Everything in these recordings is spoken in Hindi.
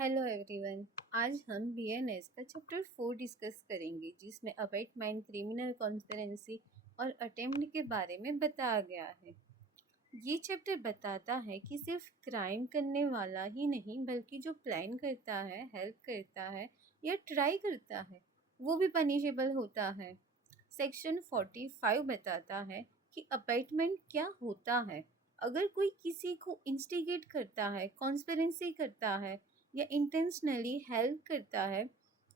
Hello everyone. आज हम बीएनएस का चैप्टर 4 डिस्कस करेंगे, जिसमें अबैटमेंट, क्रिमिनल कॉन्स्पिरेंसी और अटेम्प्ट के बारे में बताया गया है। ये चैप्टर बताता है कि सिर्फ क्राइम करने वाला ही नहीं, बल्कि जो प्लान करता है, हेल्प करता है या ट्राई करता है, वो भी पनिशेबल होता है। सेक्शन 45 बताता है कि अबैटमेंट क्या होता है। अगर कोई किसी को इंस्टिगेट करता है, कॉन्स्पिरेंसी करता है या इंटेंशनली हेल्प करता है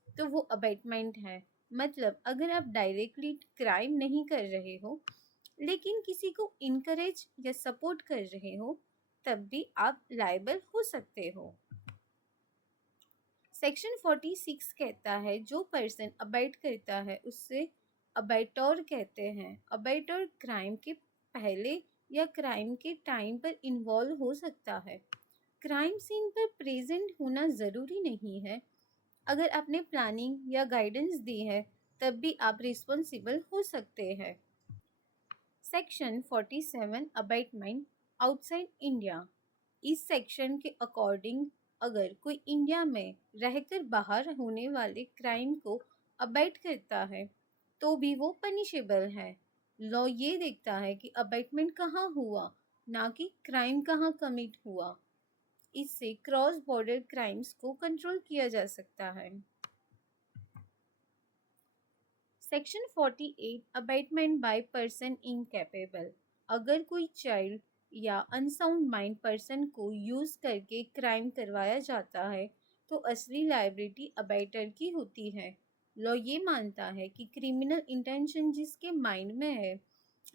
तो वो अबैटमेंट है। मतलब अगर आप डायरेक्टली क्राइम नहीं कर रहे हो लेकिन किसी को इनकरेज या सपोर्ट कर रहे हो, तब भी आप लायबल हो सकते हो। सेक्शन 46 कहता है जो पर्सन अबैट करता है उससे अबैटोर कहते हैं। अबैटोर क्राइम के पहले या क्राइम के टाइम पर इन्वॉल्व हो सकता है। क्राइम सीन पर प्रेजेंट होना ज़रूरी नहीं है। अगर आपने प्लानिंग या गाइडेंस दी है तब भी आप रिस्पॉन्सिबल हो सकते हैं। Section 47 abatement outside India. इस सेक्शन के अकॉर्डिंग अगर कोई इंडिया में रहकर बाहर होने वाले क्राइम को अबैट करता है तो भी वो पनिशेबल है। लॉ ये देखता है कि अबैटमेंट कहाँ हुआ, ना कि क्राइम कहाँ कमिट हुआ। इससे क्रॉस बॉर्डर क्राइम्स को कंट्रोल किया जा सकता है। Section 48 abatement by person incapable. अगर कोई चाइल्ड या अनसाउंड माइंड पर्सन को यूज करके क्राइम करवाया जाता है तो असली लायबिलिटी अबैटर की होती है। लॉ ये मानता है कि क्रिमिनल इंटेंशन जिसके माइंड में है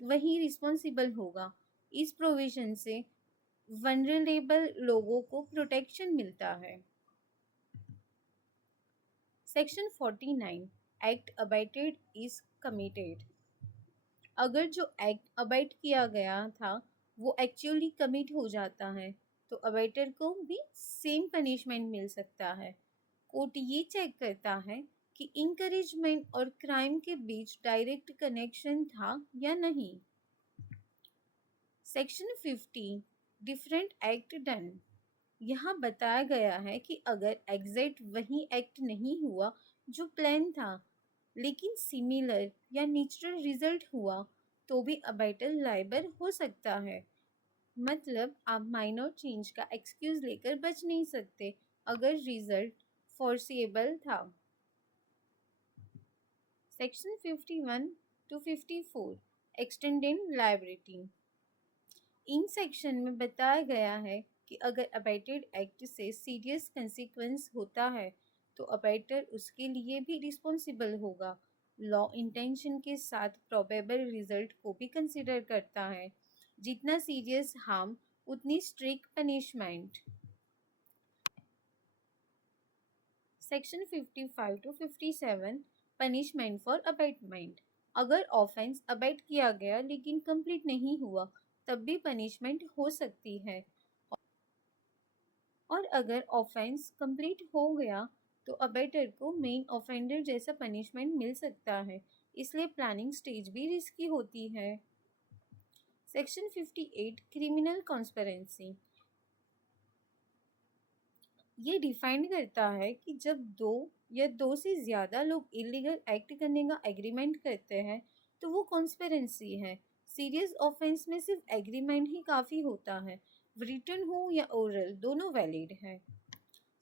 वही रिस्पॉन्सिबल होगा। इस प्रोविजन से वनरेबल लोगों को प्रोटेक्शन मिलता है। Section 49 act abetted is committed. अगर जो एक्ट अबैट किया गया था वो एक्चुअली कमिट हो जाता है तो अबैटर को भी सेम पनिशमेंट मिल सकता है। कोर्ट ये चेक करता है कि इंकरेजमेंट और क्राइम के बीच डायरेक्ट कनेक्शन था या नहीं। Section 50 different act done. यहाँ बताया गया है कि अगर एग्जैक्ट वही एक्ट नहीं हुआ जो प्लान था, लेकिन सिमिलर या नेचुरल रिजल्ट हुआ तो भी अबैटर लायबल हो सकता है। मतलब आप माइनर चेंज का एक्सक्यूज लेकर बच नहीं सकते अगर रिजल्ट फोर्सिएबल था। Section 51 to 54 extended liability. In section में बताया गया है कि अगर अबैटेड एक्ट से सीरियस कंसिक्वेंस होता है तो अबैटर उसके लिए भी रिस्पॉन्सिबल होगा। लॉ इंटेंशन के साथ प्रोबेबल रिजल्ट को भी कंसिडर करता है। जितना सीरियस हार्म उतनी strict punishment. Section 55 to 57 punishment for abatement. अगर ऑफेंस अबैट किया गया लेकिन कंप्लीट नहीं हुआ तब भी पनिशमेंट हो सकती है। और अगर ऑफेंस कंप्लीट हो गया तो अबैटर को मेन ऑफेंडर जैसा पनिशमेंट मिल सकता है। इसलिए प्लानिंग स्टेज भी रिस्की होती है। Section 58 criminal conspiracy. ये डिफाइन करता है कि जब दो या दो से ज़्यादा लोग इलीगल एक्ट करने का एग्रीमेंट करते हैं तो वो कॉन्स्पिरेंसी है। सीरियस ऑफेंस में सिर्फ एग्रीमेंट ही काफ़ी होता है, रिटन हो या ओरल दोनों वैलिड है।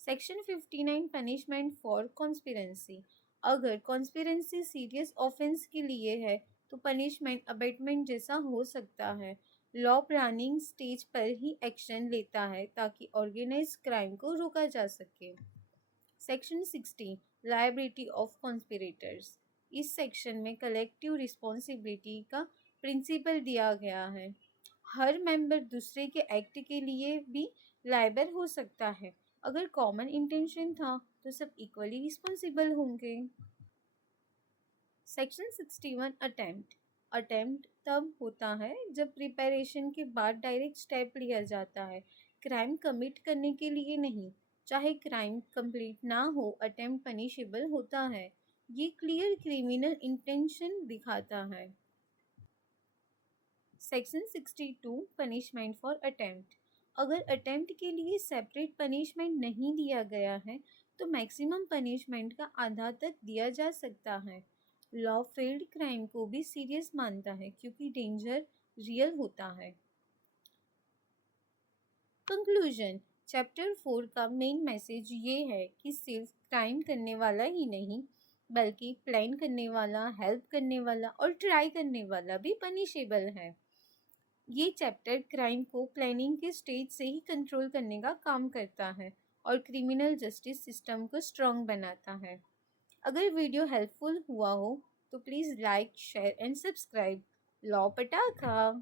Section 59 punishment for conspiracy. अगर कॉन्स्पिरेंसी सीरियस ऑफेंस के लिए है तो पनिशमेंट अबैटमेंट जैसा हो सकता है। लॉ प्लानिंग स्टेज पर ही एक्शन लेता है ताकि ऑर्गेनाइज क्राइम को रोका जा सके। Section 60 liability of conspirators. इस सेक्शन में कलेक्टिव रिस्पॉन्सिबिलिटी का प्रिंसिपल दिया गया है। हर मेंबर दूसरे के एक्ट के लिए भी लायबल हो सकता है। अगर कॉमन इंटेंशन था तो सब इक्वली रिस्पॉन्सिबल होंगे। Section 61 attempt. अटेम्प्ट तब होता है जब प्रिपरेशन के बाद डायरेक्ट स्टेप लिया जाता है, क्राइम कमिट करने के लिए नहीं। चाहे क्राइम कंप्लीट ना हो, अटेम्प्ट पनिशेबल होता है। ये क्लियर क्रिमिनल इंटेंशन दिखाता है। Section 62 punishment for attempt. अगर अटेम्प्ट के लिए सेपरेट पनिशमेंट नहीं दिया गया है तो मैक्सिमम पनिशमेंट का आधा तक दिया जा सकता है। लॉ फील्ड क्राइम को भी सीरियस मानता है क्योंकि डेंजर रियल होता है। कंक्लूजन, चैप्टर 4 का मेन मैसेज ये है कि सिर्फ क्राइम करने वाला ही नहीं बल्कि प्लान करने वाला, हेल्प करने वाला और ट्राई करने वाला भी पनिशेबल है। ये चैप्टर क्राइम को प्लानिंग के स्टेज से ही कंट्रोल करने का काम करता है और क्रिमिनल जस्टिस सिस्टम को स्ट्रॉन्ग बनाता है। अगर वीडियो हेल्पफुल हुआ हो तो please like, share and subscribe. Law पटाखा।